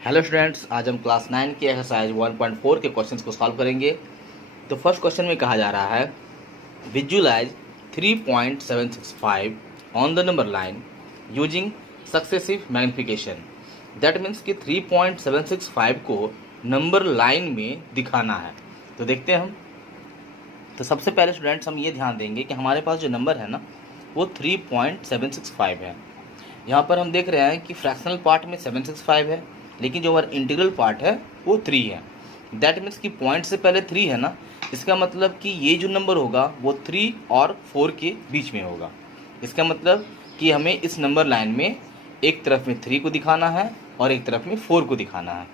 Hello students, आज हम class 9 के एक्सरसाइज 1.4 के क्वेश्चंस को सॉल्व करेंगे। तो फर्स्ट क्वेश्चन में कहा जा रहा है visualise 3.765 on the number line using successive magnification. That means कि 3.765 को नंबर लाइन में दिखाना है। तो देखते हैं हम। तो सबसे पहले स्टूडेंट्स हम ये ध्यान देंगे कि हमारे पास जो नंबर है ना वो 3.765 है। यहाँ पर हम देख रहे हैं कि फ्रैक्शनल पार्ट में 765 है, लेकिन जो हमारा इंटीग्रल पार्ट है वो 3 है। दैट मीन्स कि पॉइंट से पहले 3 है ना, इसका मतलब कि ये जो नंबर होगा वो 3 और 4 के बीच में होगा। इसका मतलब कि हमें इस नंबर लाइन में एक तरफ में 3 को दिखाना है और एक तरफ में 4 को दिखाना है।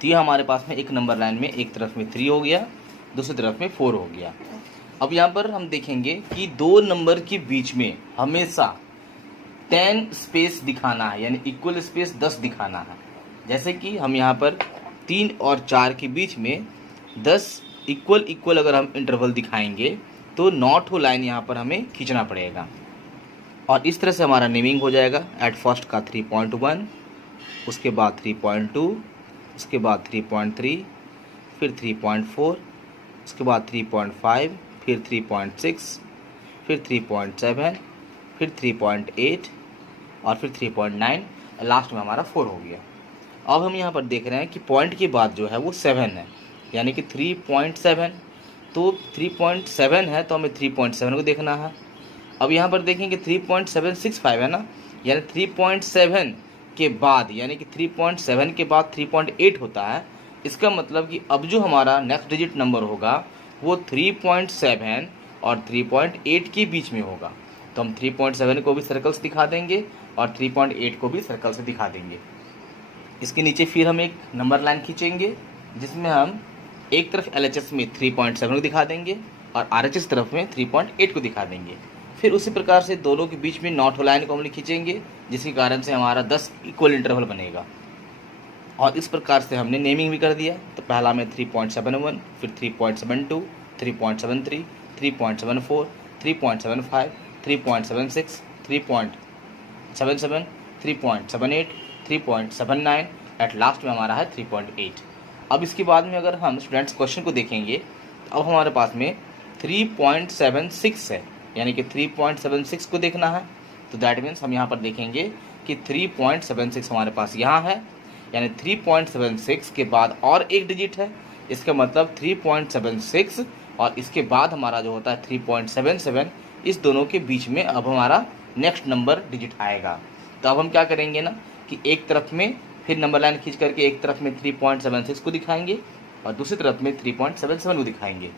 तो ये हमारे पास में एक नंबर लाइन में एक तरफ में 3 हो गया, दूसरी तरफ में 4 हो गया। अब यहाँ पर हम देखेंगे कि दो नंबर के बीच में हमेशा 10 स्पेस दिखाना है, यानी इक्वल स्पेस 10 दिखाना है। जैसे कि हम यहाँ पर 3 और 4 के बीच में 10 इक्वल अगर हम इंटरवल दिखाएंगे तो नॉट हो लाइन यहाँ पर हमें खींचना पड़ेगा। और इस तरह से हमारा नेमिंग हो जाएगा। एट फर्स्ट का 3.1, उसके बाद 3.2, उसके बाद 3.3, फिर 3.4, उसके बाद 3.5, फिर 3.6, फिर 3.7, फिर 3.8 और फिर 3.9, लास्ट में हमारा 4 हो गया। अब हम यहाँ पर देख रहे हैं कि पॉइंट के बाद जो है वो 7 है, यानी कि 3.7। तो 3.7 है तो हमें 3.7 को देखना है। अब यहाँ पर देखेंगे 3.765 है ना, यानी 3.7 के बाद, यानी कि 3.7 के बाद 3.8 होता है। इसका मतलब कि अब जो हमारा नेक्स्ट डिजिट नंबर होगा वो 3.7 और 3.8 के बीच में होगा। तो हम 3.7 को भी सर्कल से दिखा देंगे और 3.8 को भी सर्कल से दिखा देंगे। इसके नीचे फिर हम एक नंबर लाइन खींचेंगे जिसमें हम एक तरफ LHS में 3.7 को दिखा देंगे और RHS तरफ में 3.8 को दिखा देंगे। फिर उसी प्रकार से दोनों के बीच में नॉट लाइन को हम खींचेंगे, जिसके कारण से हमारा 10 इक्वल इंटरवल बनेगा। और इस प्रकार से हमने नेमिंग भी कर दिया। तो पहला में 3.71, फिर 3.72, 3.73, 3.74, 3.75, 3.76, 3.77, 3.78, 3.79, एट लास्ट में हमारा है 3.8। अब इसके बाद में अगर हम स्टूडेंट्स क्वेश्चन को देखेंगे तो अब हमारे पास में 3.76 है, यानी कि 3.76 को देखना है। तो दैट मीन्स हम यहाँ पर देखेंगे कि 3.76 हमारे पास यहाँ है, यानी 3.76 के बाद और एक डिजिट है। इसका मतलब 3.76 और इसके बाद हमारा जो होता है 3.77, इस दोनों के बीच में अब हमारा नेक्स्ट नंबर डिजिट आएगा। तो अब हम क्या करेंगे ना कि एक तरफ में फिर नंबर लाइन खींच करके एक तरफ में 3.76 को दिखाएंगे और दूसरी तरफ में 3.77 को दिखाएंगे।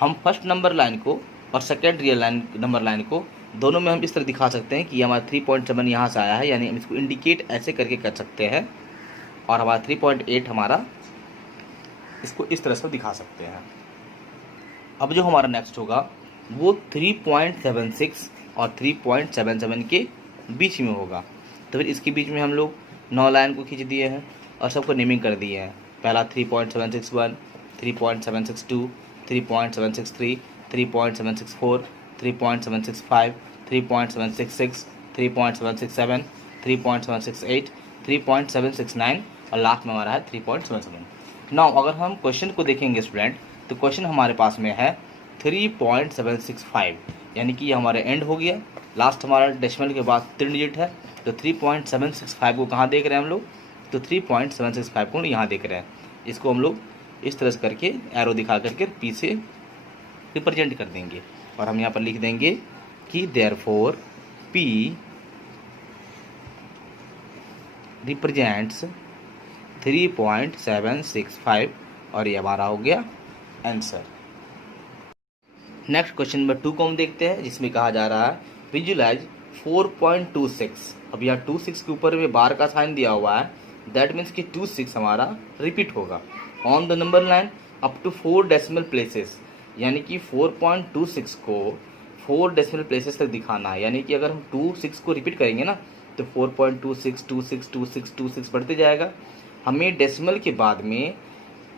हम फर्स्ट नंबर लाइन को और second real line number line को दोनों में हम इस तरह दिखा सकते हैं कि हमारा 3.7 यहाँ से आया है, यानी हम इसको इंडिकेट ऐसे करके कर सकते हैं। और हमारा 3.8 हमारा इसको इस तरह से दिखा सकते हैं। अब जो हमारा नेक्स्ट होगा वो 3.76 और 3.77 के बीच में होगा। तो फिर इसके बीच में हम लोग 9 लाइन को खींच दिए हैं और सबको नेमिंग कर दिए हैं। पहला 3.761, 3.762, 3.763, 3.764, 3.765, 3.766, 3.767, 3.768, 3.769 और लास्ट में हमारा है 3.77। नाउ अगर हम क्वेश्चन को देखेंगे स्टूडेंट, तो क्वेश्चन हमारे पास में है 3.765, यानी कि ये हमारा एंड हो गया। लास्ट हमारा डेसिमल के बाद 3 डिजिट है। तो 3.765 को कहाँ देख रहे हैं हम लोग? तो 3.765 को यहाँ देख रहे हैं। इसको हम लोग इस तरह से करके एरो दिखा करके पीछे रिप्रेजेंट कर देंगे और हम यहाँ पर लिख देंगे कि देयरफॉर P रिप्रेजेंट्स 3.765 और ये हमारा हो गया आंसर। नेक्स्ट क्वेश्चन नंबर 2 को हम देखते हैं, जिसमें कहा जा रहा है विजुलाइज 4.26। अब यहाँ 26 के ऊपर में बार का साइन दिया हुआ है। दैट मीन्स कि 26 हमारा रिपीट होगा on the number line up to 4 decimal places, यानी कि 4.26 को 4 डेसिमल प्लेसेस तक दिखाना है। यानी कि अगर हम 26 को रिपीट करेंगे ना तो 4.26, 26, 26, 26 बढ़ते जाएगा। हमें डेसिमल के बाद में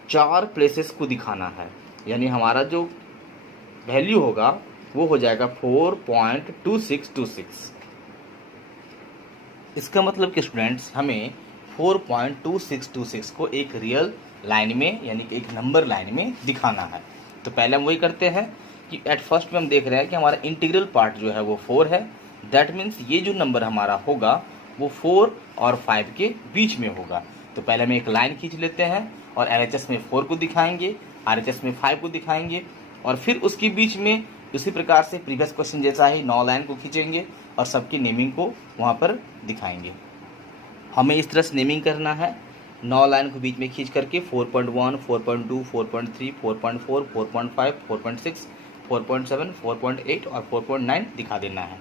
4 प्लेसेस को दिखाना है, यानी हमारा जो वैल्यू होगा वो हो जाएगा 4.2626। इसका मतलब कि स्टूडेंट्स हमें 4.2626 को एक रियल लाइन में यानी कि एक नंबर लाइन में दिखाना है। तो पहले हम वही करते हैं कि एट फर्स्ट में हम देख रहे हैं कि हमारा इंटीग्रल पार्ट जो है वो 4 है। दैट मीन्स ये जो नंबर हमारा होगा वो 4 और 5 के बीच में होगा। तो पहले हम एक लाइन खींच लेते हैं और LHS में 4 को दिखाएंगे, RHS में 5 को दिखाएंगे और फिर उसके बीच में उसी प्रकार से प्रीवियस क्वेश्चन जैसा ही 9 लाइन को खींचेंगे और सबकी नेमिंग को वहाँ पर दिखाएंगे। हमें इस तरह से नेमिंग करना है, 9 लाइन को बीच में खींच करके 4.1, 4.2, 4.3, 4.4, 4.5, 4.6, 4.7, 4.8 और 4.9 दिखा देना है।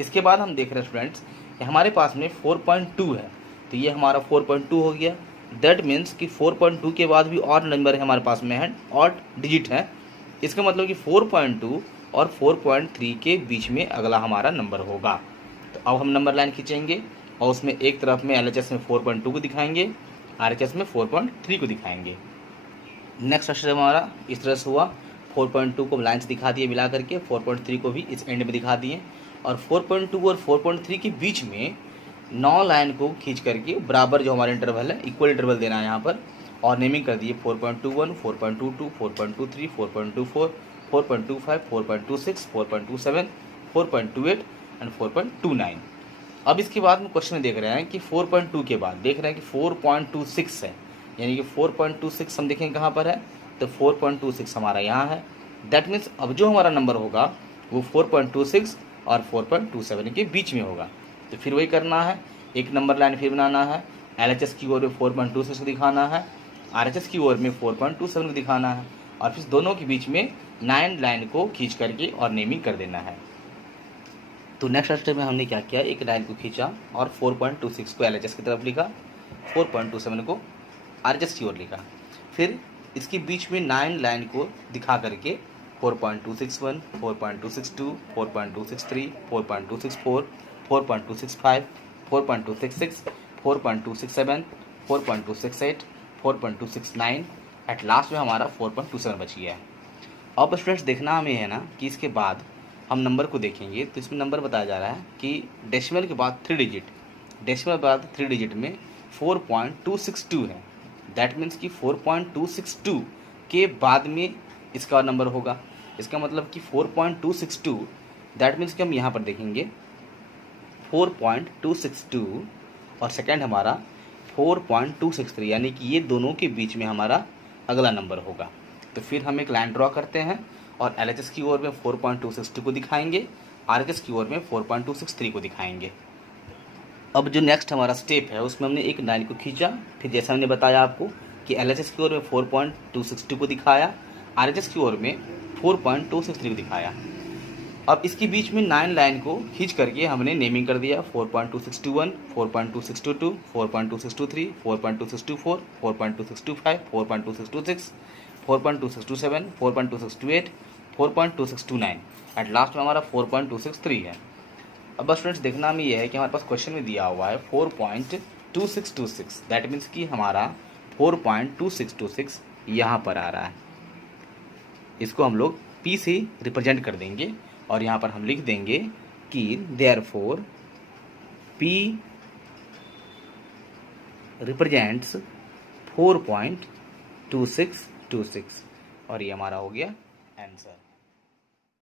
इसके बाद हम देख रहे हैं स्टूडेंट्स कि हमारे पास में 4.2 है, तो ये हमारा 4.2 हो गया। दैट मीन्स कि 4.2 के बाद भी और नंबर हमारे पास में है, और डिजिट है। इसका मतलब कि 4.2 और 4.3 के बीच में अगला हमारा नंबर होगा। तो अब हम नंबर लाइन खींचेंगे और उसमें एक तरफ में LHS में 4.2 को दिखाएंगे, RHS में 4.3 को दिखाएंगे। नेक्स्ट क्वेश्चन हमारा इस तरह से हुआ, 4.2 को लाइन से दिखा दिए मिला करके, 4.3 को भी इस एंड में दिखा दिए और 4.2 और 4.3 के बीच में 9 लाइन को खींच करके बराबर जो हमारा इंटरवल है, इक्वल इंटरवल देना है यहाँ पर, और नेमिंग कर दिए 4.21, 4.22, 4.23, 4.24, 4.25, 4.26, 4.27, 4.28 एंड 4.29। अब इसके बाद में क्वेश्चन में देख रहे हैं कि 4.2 के बाद देख रहे हैं कि 4.26 है, यानी कि 4.26 हम देखें कहाँ पर है, तो 4.26 हमारा यहाँ है। दैट मीन्स अब जो हमारा नंबर होगा वो 4.26 और 4.27 के बीच में होगा। तो फिर वही करना है, एक नंबर लाइन फिर बनाना है, LHS की ओर में 4.26 दिखाना है, RHS की ओर में 4.27 दिखाना है और फिर दोनों के बीच में 9 लाइन को खींच करके और नेमिंग कर देना है। तो नेक्स्ट स्टेप में हमने क्या किया, एक लाइन को खींचा और 4.26 को LHS की तरफ लिखा, 4.27 को RHS की ओर लिखा। फिर इसके बीच में 9 लाइन को दिखा करके 4.261, 4.262, 4.263, 4.264, 4.265, 4.266, 4.267, 4.268, 4.269 एट लास्ट में हमारा 4.27 बच गया है। अब स्टूडेंट्स देखना हमें है ना कि इसके बाद हम नंबर को देखेंगे तो इसमें नंबर बताया जा रहा है कि डेसिमल के बाद 3 डिजिट, डेसिमल के बाद 3 डिजिट में 4.262 है। दैट मीन्स कि 4.262 के बाद में इसका नंबर होगा। इसका मतलब कि 4.262 दैट मीन्स कि हम यहाँ पर देखेंगे 4.262 और सेकेंड हमारा 4.263, यानी कि ये दोनों के बीच में हमारा अगला नंबर होगा। तो फिर हम एक लाइन ड्रॉ करते हैं और LHS की ओर में 4.262 को दिखाएंगे, RHS की ओर में 4.263 को दिखाएंगे। अब जो नेक्स्ट हमारा स्टेप है उसमें हमने एक लाइन को खींचा, फिर जैसा हमने बताया आपको कि LHS की ओर में 4.262 को दिखाया, RHS की ओर में 4.263 को दिखाया। अब इसके बीच में 9 लाइन को खींच करके हमने नेमिंग कर दिया 4.261, 4.262, 4.263, 4.264, 4.265, 4.266, 4.267, 4.268, 4.269 एट लास्ट में हमारा 4.263 है। अब बस स्टूडेंट्स देखना हमें यह है कि हमारे पास क्वेश्चन में दिया हुआ है 4.2626, दैट मीन्स कि हमारा 4.2626 यहाँ पर आ रहा है। इसको हम लोग P से रिप्रेजेंट कर देंगे और यहाँ पर हम लिख देंगे कि देयरफॉर P रिप्रेजेंट्स 4.2626 और ये हमारा हो गया आंसर।